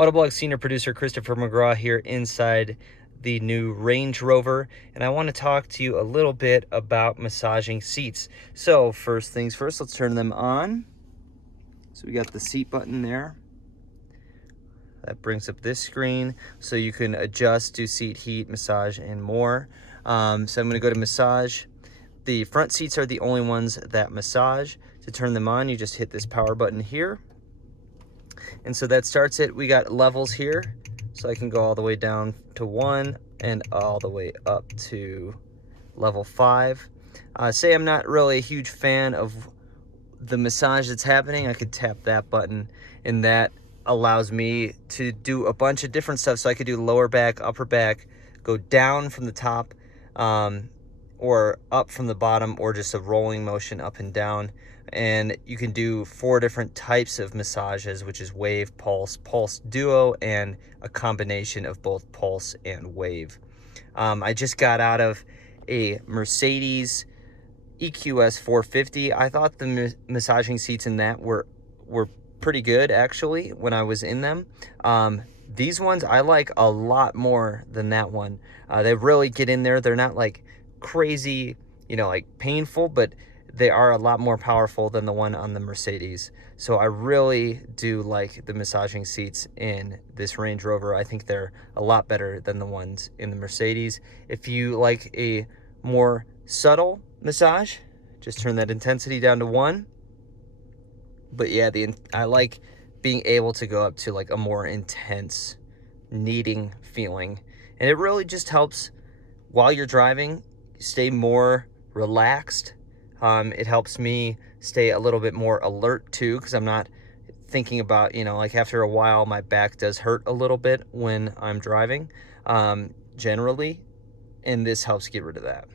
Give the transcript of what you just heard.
Autoblog senior producer Christopher McGraw here inside the new Range Rover, and I want to talk to you a little bit about massaging seats. So first things first, let's turn them on. So we got the seat button there. That brings up this screen so you can adjust, do seat heat, massage, and more. So I'm going to go to massage. The front seats are the only ones that massage. To turn them on, you just hit this power button here. And so that starts it. We got levels here, so I can go all the way down to 1 and all the way up to level 5. Say I'm not really a huge fan of the massage that's happening, I could tap that button, and that allows me to do a bunch of different stuff. So I could do lower back, upper back, go down from the top, or up from the bottom, or just a rolling motion up and down. And you can do 4 different types of massages, which is wave, pulse, pulse duo, and a combination of both pulse and wave. I just got out of a Mercedes EQS 450. I thought the massaging seats in that were pretty good, actually, when I was in them. These ones I like a lot more than that one. They really get in there. They're not like crazy, like painful, but they are a lot more powerful than the one on the Mercedes. So I really do like the massaging seats in this Range Rover. I think they're a lot better than the ones in the Mercedes. If you like a more subtle massage, just turn that intensity down to 1. But yeah, I like being able to go up to like a more intense kneading feeling, and it really just helps while you're driving stay more relaxed. It helps me stay a little bit more alert too, because I'm not thinking about, like after a while my back does hurt a little bit when I'm driving, generally, and this helps get rid of that.